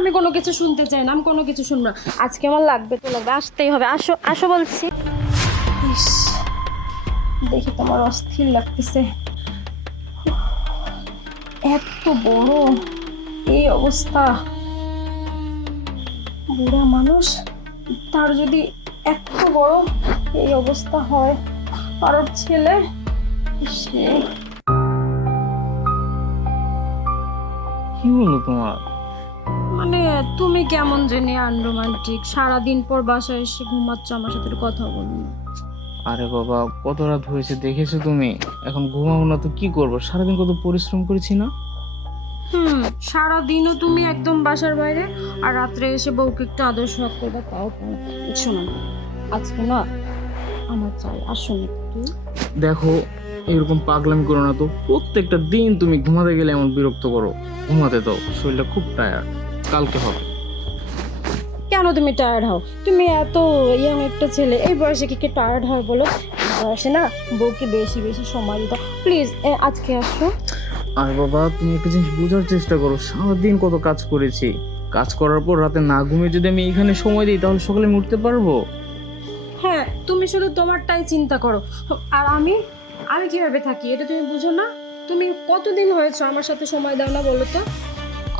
আমি কোনো কিছু শুনতে চাই না, আমি কোনো কিছু শুনবো না। আজকে আমার লাগবে তো লাগবে, আসতেই হবে। আসো আসো বলছি। ইস, দেখি তোমার অস্থির লাগতেছে। এত বড় এই অবস্থা, বুড়া মানুষ, তার যদি এত বড় এই অবস্থা হয়, আর ওর ছেলে সে। কি হলো তোমার? মানে তুমি কেমন জানি আনরোমান্টিক, সারাদিন পর বাসায় এসে ঘুমাচ্ছ, আমার সাথে একটু কথা বলো না। আরে বাবা, কত রাত হয়েছে দেখেছো তুমি? এখন ঘুমাবো না তো কি করবো? সারাদিন কত পরিশ্রম করেছি না? সারাদিনও তুমি একদম বাসার বাইরে, আর রাত্রে এসে বউকে একটু আদর সোহাগ করবে, তাও পারো না। শোনো না, আজকে না আমার চাই, আসুন একটু। দেখো, এরকম পাগলামি করো না তো। প্রত্যেকটা দিন তুমি ঘুমাতে গেলে এমন বিরক্ত করো। ঘুমাতে দাও, শরীরটা খুব টায়ার্ড, কালকে হবে। কেন তুমি টায়ার্ড হও? তুমি এত ইয়াং একটা ছেলে, এই বয়সে কি টায়ার্ড হয় বলো? এই বয়সে না বউকে বেশি বেশি সময় দিতে। প্লিজ আজকে আসো। আর বাবা, তুমি একটা জিনিস বোঝার চেষ্টা করো। সারাদিন কত কাজ করেছি, কাজ করার পর রাতে না ঘুমিয়ে যদি আমি এখানে সময় দিই, তাহলে সকালে আমি উঠতে পারবো? হ্যাঁ, তুমি শুধু তোমারটাই চিন্তা করো, আর আমি আমি কিভাবে থাকি এটা তুমি বুঝো না? তুমি কতদিন হয়েছে আমার সাথে সময় দাও না বলো তো?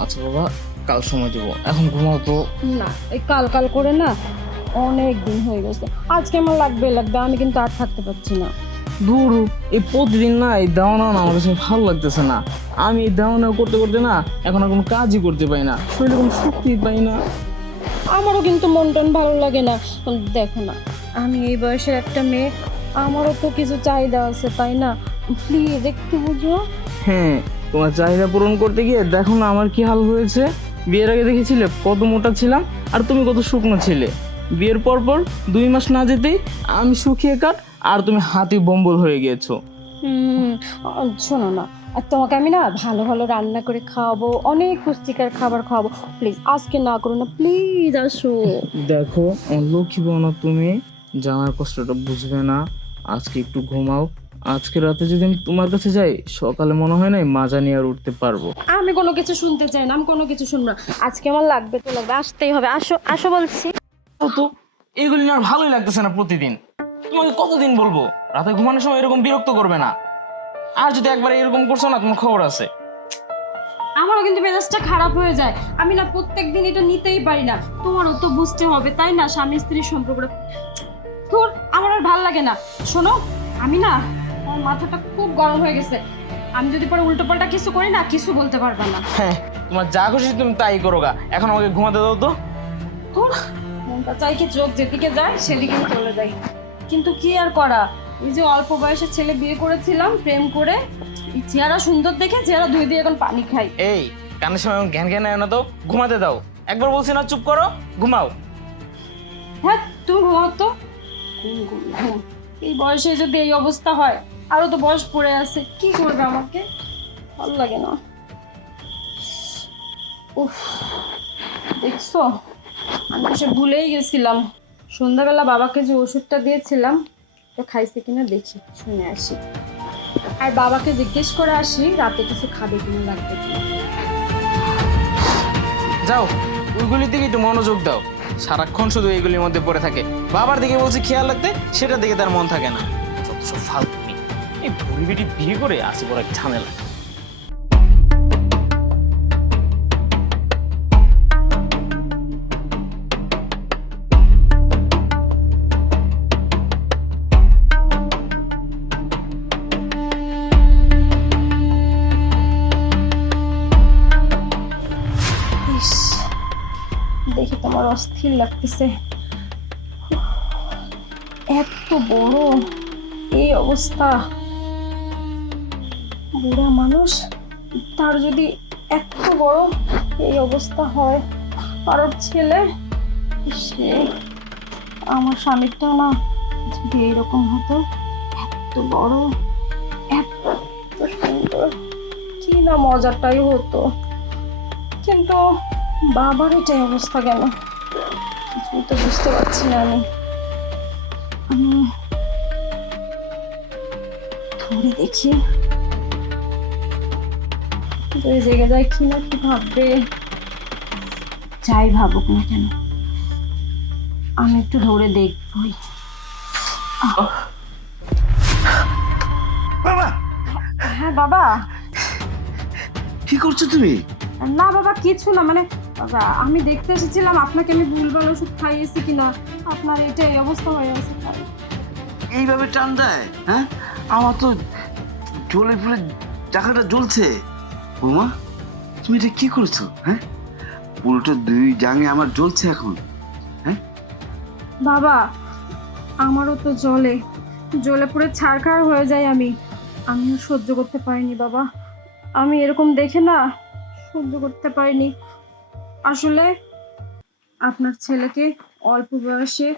আচ্ছা বাবা, কাল সময় দেবো, এখন ঘুমাও তো। না, এই কাল কাল করে না অনেক দিন হয়ে গেছে। আজকে আমার লাগবে লাগবে, আমি কিন্তু আর থাকতে পারছি না। দূর, এই প্রতিদিন না এই দেওয়া না আমার কাছে ভালো লাগতেছে না। আমি এই দেওয়া নেওয়া করতে করতে না এখন আর কোনো কাজই করতে পারি না, শরীরে কোনো শক্তি পাই না। আমারও কিন্তু মন টন ভালো লাগে না। দেখো না, আমি এই বয়সের একটা মেয়ে, আমারও তো কিছু চাহিদা আছে, তাই না? প্লিজ একটু বুঝো। হ্যাঁ, তোমার চাহিদা পূরণ করতে গিয়ে দেখো না আমার কি হাল হয়েছে। বিয়ের আগে দেখেছিলে কত মোটা ছিলাম, আর তুমি কত শুকনো ছিলে। বিয়ের পর পর 2 মাস না যেতেই আমি শুকিয়ে কাট, আর তুমি হাতি বম্বল হয়ে গিয়েছো। শোনো না, আর তোমাকে আমি না ভালো ভালো রান্না করে খাওয়াবো, অনেক পুষ্টিকর খাবার খাওয়াবো। প্লিজ আজকে না করো না, প্লিজ আসো। দেখো, লক্ষ্মী বউ না তুমি, জানার কষ্টটা বুঝবে না। আজকে একটু ঘুমাও। আজকে রাতে যদি আমি তোমার কাছে যাই, সকালে মনে হয় না মাজা নিয়ে আর উঠতে পারবো। আমি কোনো কিছু শুনতে চাই না, আমি কোনো কিছু শুনবো না। আজকে আমার লাগবে তো লাগবে, আসতেই হবে। আসো আসো বলছি। তো এগুলি না আর ভালোই লাগতেছে না প্রতিদিন। তোমাকে কতদিন বলবো রাতে ঘুমানোর সময় এরকম বিরক্ত করবে না? আর যদি একবার এরকম করছো না, তোমার খবর আছে। আমারও কিন্তু মেজাজটা খারাপ হয়ে যায়, আমি না প্রত্যেকদিন এটা নিতেই পারি না। তোমারও তো বুঝতে হবে তাই না, স্বামী স্ত্রীর সম্পর্কটা। ধুর, আমার আর ভাল লাগে না। শোনো, আমি না, আমার মাথাটা খুব গরম হয়ে গেছে। আমি যদি পরে উল্টো পাল্টা কিছু করি না, কিছু বলতে পারবে না। হ্যাঁ, তোমার যা খুশি তুমি তাই করো গা, এখন আমাকে ঘুমাতে দাও তো। ধুর, মনটা চাই কি চোখ যেদিকে যায় সেদিকে চলে যাই, কিন্তু কি আর করা। এই যে অল্প বয়সের ছেলে বিয়ে করেছিলাম প্রেম করে, এই চেহারা সুন্দর দেখে চেহারা ধুই দিয়ে এখন পানি খাই। এই কানের সময় জ্ঞান জ্ঞান না তো, ঘুমাতে দাও। একবার বলছি না চুপ করো, ঘুমাও। হ্যাঁ, তুমি ঘুমাও তো। ঘুম ঘুম ঘুম, এই বয়সে যদি এই অবস্থা হয়, আরো তো বয়স পড়ে আছে, কি করবে আমাকে? ভালো লাগে না। উফ, দেখছো, আমি তো সে ভুলেই গেছিলাম। সন্ধ্যাবেলা বাবাকে যে ওষুধটা দিয়েছিলাম, তো খাইছে কিনা দেখি, শুনে আসি। আর বাবাকে জিজ্ঞেস করে আসি রাতে কিছু খাবে কিনা, লাগবে কিনা। যাও, ওইগুলির দিকে একটু মনোযোগ দাও। সারাক্ষণ শুধু এইগুলির মধ্যে পড়ে থাকে। বাবার দিকে বলছি খেয়াল রাখতে, সেটার দিকে তার মন থাকে না। যত সব ফালতু মেয়ে। এই বুড়ি বেটি বিয়ে করে আসি বড় এক ঝামেলা। ইস, দেখি তোমার অস্থির লাগতেছে। এত বড় এই অবস্থা, বুড়া মানুষ, তার যদি এত বড় এই অবস্থা হয়, আর ওর ছেলে সে। আমার স্বামীটা না যদি এরকম হতো, এত বড়, এত সুন্দর, কি না মজাটাই হতো। কিন্তু বাবার এটাই অবস্থা কেন, কিছুই তো বুঝতে পারছি না আমি। আমি ধরে দেখি, যদি জেগে যায় কি না কি ভাববে। যাই ভাবুক না কেন, আমি একটু ধরে দেখবই। বাবা, হ্যাঁ বাবা। কি করছো তুমি? না বাবা, কিছু না, মানে বাবা, আমি দেখতে এসেছিলাম আপনাকে আমি ভুলভাল ওষুধ খাইয়েছি কিনা, আপনার এটা এই অবস্থা হয়ে আছে তাই। এইভাবে টান দেয়? হ্যাঁ, আমার তো জ্বলে ফুলে চাকাটা জ্বলছে। বৌমা, তুমি এটা কি করেছো? হ্যাঁ, পুরোটা দুই জাঙে আমার জ্বলছে এখন। বাবা, আমারও তো জ্বলে জ্বলে পুড়ে ছারখার হয়ে যায়, আমিও সহ্য করতে পারিনি বাবা, আমি এরকম দেখে না সহ্য করতে পারিনি। আসলে আপনার ছেলেকে অল্প বয়সে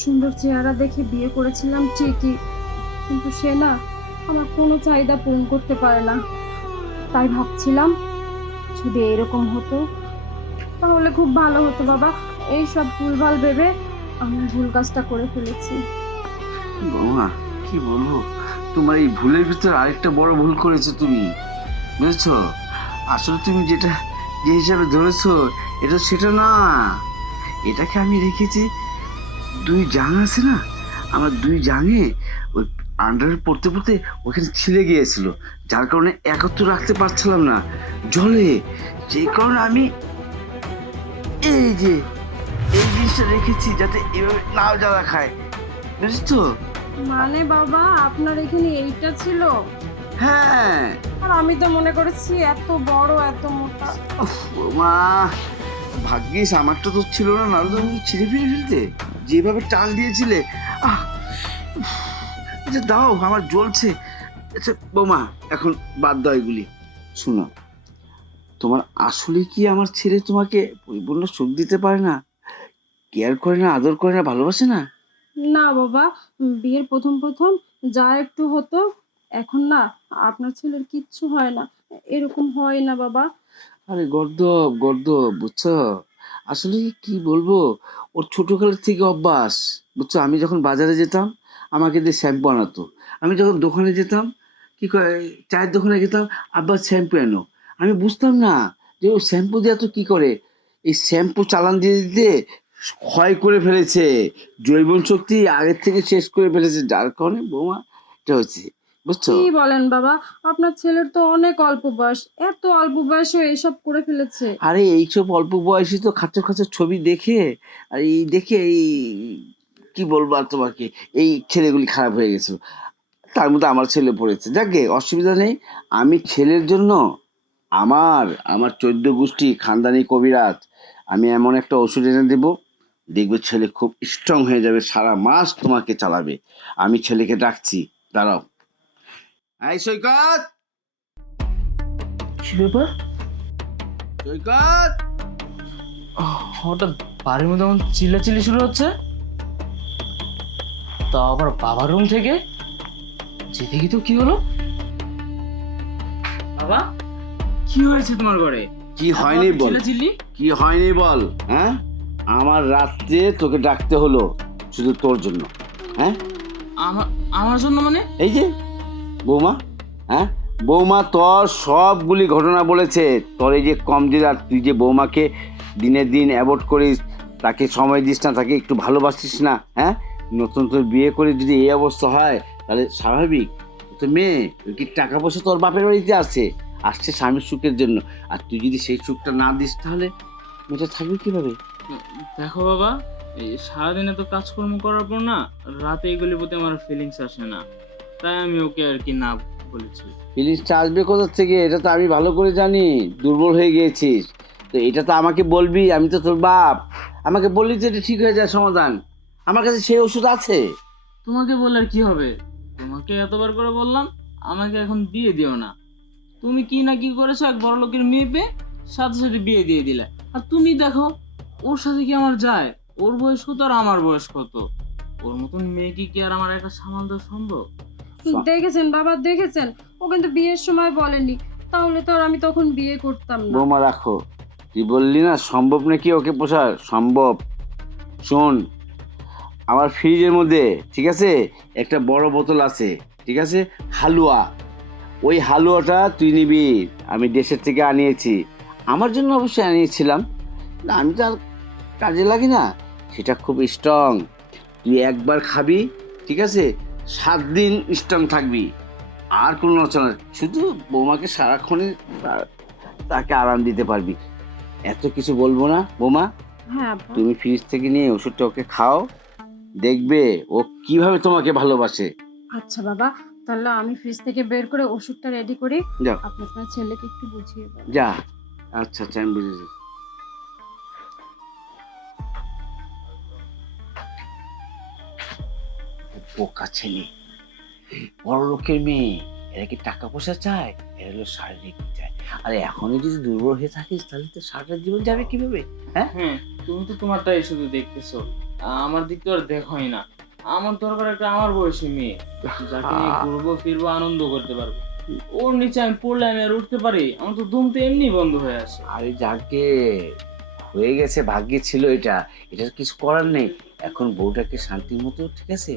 সুন্দর চেহারা দেখে বিয়ে করেছিলাম ঠিকই, কিন্তু সে না আমার কোনো চাহিদা পূরণ করতে পারে না। তাই ভাবছিলাম যদি এরকম হতো তাহলে খুব ভালো হতো বাবা। এই সব ভুলভাল ভেবে আমি ভুল কাজটা করে ফেলেছি। বৌমা, কি বলবো, তোমার এই ভুলের ভিতরে আরেকটা বড় ভুল করেছো তুমি, বুঝেছো? আসলে তুমি যেটা যে হিসাবে ধরেছো এটা সেটা না। এটাকে আমি রেখেছি দুই জাং আছে না, আমার দুই জাঙে ওই আন্ডারে পড়তে পড়তে ওখানে ছিঁড়ে গিয়েছিল, যার কারণে একত্র রাখতে পারছিলাম না জলে। সেই কারণে আমি এই যে এই জিনিসটা রেখেছি যাতে এভাবে নাও জ্বালা খায়, বুঝছো? মানে বাবা, আপনার এখানে এইটা ছিল? হ্যাঁ। আর আমি তো মনে করেছি এত বড় এত মোটা। উফ, মা, ভাগ্যিস আমারটা তো ছিল না, নাহলে তো আমি ছিঁড়ে ফিরে ফেলতে। যেভাবে টান দিয়েছিলে, আহ উফ, এটা দাও, আমার জ্বলছে। আচ্ছা বৌমা, এখন বাদ দাও এগুলি। শোনো, তোমার আসলে কি আমার ছেলে তোমাকে পরিপূর্ণ সুখ দিতে পারে না, কেয়ার করে না, আদর করে না, ভালোবাসে না? না বাবা, বিয়ের প্রথম প্রথম যা একটু হতো, এখন না আপনার ছেলের কিচ্ছু হয় না, এরকম হয় না বাবা। আরে গর্দব গর্দব, বুঝছো? আসলে কি বলবো, ওর ছোটকালের থেকে অভ্যাস, বুঝছো? আমি যখন বাজারে যেতাম আমাকে দিয়ে শ্যাম্পু আনাতো, আমি যখন দোকানে যেতাম, কি করে চায়ের দোকানে গেতাম, আব্বা শ্যাম্পু এনো। আমি বুঝতাম না যে ও শ্যাম্পু দিয়ে তো কি করে, এই শ্যাম্পু চালান দিয়ে দিতে ক্ষয় করে ফেলেছে, জৈবন শক্তি আগের থেকে শেষ করে ফেলেছে, যার কারণে বৌমা এটা হচ্ছে, বুঝছো? কি বলেন বাবা, আপনার ছেলের তো অনেক অল্প বয়স, এত অল্প বয়সে এসব করে ফেলেছে? আরে এইসব অল্প বয়সী তো খাঁচর খাঁচর ছবি দেখে আর এই দেখে এই কি বলবো আর তোমাকে, এই ছেলেগুলি খারাপ হয়ে গেছিল, তার মধ্যে আমার ছেলে পড়েছে। যাকে অসুবিধা নেই, আমি ছেলের জন্য আমার আমার 14 গোষ্ঠী খানদানি কবিরাজ, আমি এমন একটা ওষুধ এনে দেবো, দেখবে ছেলে খুব স্ট্রং হয়ে যাবে, সারা মাস তোমাকে চালাবে। আমি ছেলেকে ডাকছি, দাঁড়াও। এই সৈকত, কি ব্যাপার? সৈকত, হঠাৎ বাড়ির মধ্যে এমন চিল্লাচিল্লি শুরু হচ্ছে, তা আবার বাবার রুম থেকে। যে দেখি তো কি হলো। বাবা, কি হয়েছে তোমার ঘরে? কি হয়নি বল, চিল্লাচিল্লি? কি হয়নি বল। হ্যাঁ, আমার রাত্রে তোকে ডাকতে হলো শুধু তোর জন্য। হ্যাঁ, আমার আমার জন্য মানে? এই যে বৌমা, হ্যাঁ বৌমা তোর সবগুলি ঘটনা বলেছে। তোর এই যে কম দিন, আর তুই যে বৌমাকে দিনের দিন অ্যাভয়েড করিস, তাকে সময় দিস না, তাকে একটু ভালোবাসিস না। হ্যাঁ, নতুন তোর বিয়ে করে যদি এই অবস্থা হয় তাহলে স্বাভাবিক। তো মেয়ে, ওই কি টাকা পয়সা তোর বাপের বাড়িতে আসছে স্বামীর সুখের জন্য, আর তুই যদি সেই সুখটা না দিস তাহলে মেয়েটা থাকবে কিভাবে? দেখো বাবা, এই সারাদিনে তো কাজকর্ম করার পর না রাতে এগুলির প্রতি আমার ফিলিংস আসে না, তাই আমি ওকে আর কি না বলেছি। ফিলিংসটা আসবে কোথা থেকে, এটা তো আমি ভালো করে জানি। দুর্বল হয়ে গিয়েছিস তো এটা তো আমাকে বলবি, আমি তো তোর বাপ, আমাকে বললি তো এটা ঠিক হয়ে যায় সমাধান। আমার কাছে সেই ওষুধ আছে। তোমাকে বলে আর কি হবে? তোমাকে এতবার করে বললাম আমাকে এখন বিয়ে দিও না। তুমি কি না কি করেছো, এক বড় লোকের মেয়ে পেয়ে সাথে সাথে বিয়ে দিয়ে দিলে। আর তুমি দেখো, ওর সাথে কি আমার যায়? ওর বয়স কত আর আমার বয়স কত? ওর মতন মেয়ে কি আর আমার একটা সামাল দেওয়া সম্ভব? দেখেছেন বাবা, দেখেছেন, ও কিন্তু বিয়ের সময় বলেনি, তাহলে তো আর আমি তখন বিয়ে করতাম না। বৌমা রাখো, তুই বললি না সম্ভব নাকি ওকে পোষা, সম্ভব। শোন, আমার ফ্রিজের মধ্যে, ঠিক আছে, একটা বড় বোতল আছে, ঠিক আছে, হালুয়া। ওই হালুয়াটা তুই নিবি, আমি দেশের থেকে আনিয়েছি, আমার জন্য অবশ্যই আনিয়েছিলাম, না আমি তো আর কাজে লাগি না, সেটা খুব স্ট্রং। তুই একবার খাবি, ঠিক আছে, 7 দিন স্ট্রং থাকবি, আর কোনো নচনা, শুধু বৌমাকে সারাক্ষণে তাকে আরাম দিতে পারবি। এত কিছু বলবো না বৌমা, হ্যাঁ আব্বা। তুমি ফ্রিজ থেকে নিয়ে ওষুধটা ওকে খাও, দেখবে ও কিভাবে তোমাকে ভালোবাসে। আচ্ছা বাবা, তাহলে আমি ফ্রিজ থেকে বের করে ওষুধটা রেডি করি, যাও আপনি আপনার ছেলেকে একটু বুঝিয়ে দেন। যা। আচ্ছা আচ্ছা, আমি বুঝেছি। বোকা ছেলে, বড় লোকের মেয়ে, এরা কি টাকা পয়সা চায়? এরা হলো শারীরিক চায়। আরে এখনই যদি দুর্বল হয়ে থাকিস তাহলে তো সারাটা জীবন যাবে কিভাবে? হ্যাঁ, হ্যাঁ, তুমি তো তোমারটাই শুধু দেখতেছো, আমার দিক তো আর দেখোই না। আমার দরকার একটা আমার বয়সী মেয়ে, যাকে নিয়ে ঘুরবো ফিরবো আনন্দ করতে পারবো। ওর নিচে আমি পড়লে আমি আর উঠতে পারি? আমার তো দম তো এমনি বন্ধ হয়ে আসে। আরে যাকে হয়ে গেছে, ভাগ্যে ছিল এটা, এটার কিছু করার নেই। এখন বউটাকে শান্তির মতো, ঠিক আছে,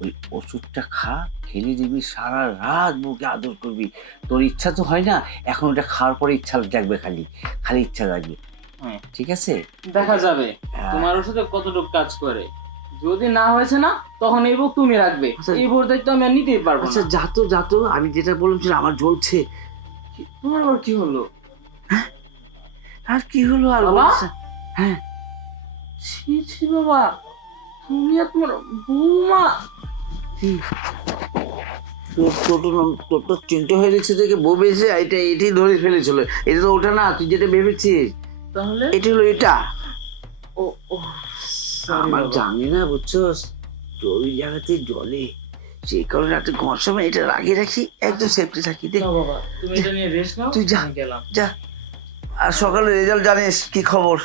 ওই ওষুধটা খা, খেলে দিবি, সারা রাত বউকে আদর করবি। তোর ইচ্ছা তো হয় না, এখন ওটা খাওয়ার পরে ইচ্ছা জাগবে, খালি খালি ইচ্ছা জাগবে। হ্যাঁ, ঠিক আছে, দেখা যাবে হ্যাঁ। তোমার ওষুধে কতটুকু কাজ করে। যদি না হয়েছে না, তখন এই বুক তুমি রাখবে। আচ্ছা। এই ভোর দায়িত্ব আমি আর নিতেই পারবো আচ্ছা না। যাতো যাতো, আমি যেটা বলছি আমার জ্বলছে। তোমার আবার কি হলো? আর কি হলো আর বাবা? বলছে? হ্যাঁ, ছি ছি বাবা, তুমি আর তোমার বৌমা। তোর তো চিন্তা হয়ে গেছে দেখে বউ বেঁচে এটাই ধরে ফেলেছিল। এটা তো ওটা না, তুই যেটা ভেবেছিস, তাহলে এটা হলো এটা। ও ও sorry আমার বাবা। জানি না, বুঝছস, ওই জায়গাতে জলে, সেই কারণে একটা ঘর সময় এটা লাগিয়ে রাখি, একদম সেফটি থাকি। দেখ না বাবা, তুমি এটা নিয়ে রেস্ট নাও, তুই যা। আমি গেলাম। যা, আর সকালে রেজাল্ট জানিস কি খবর।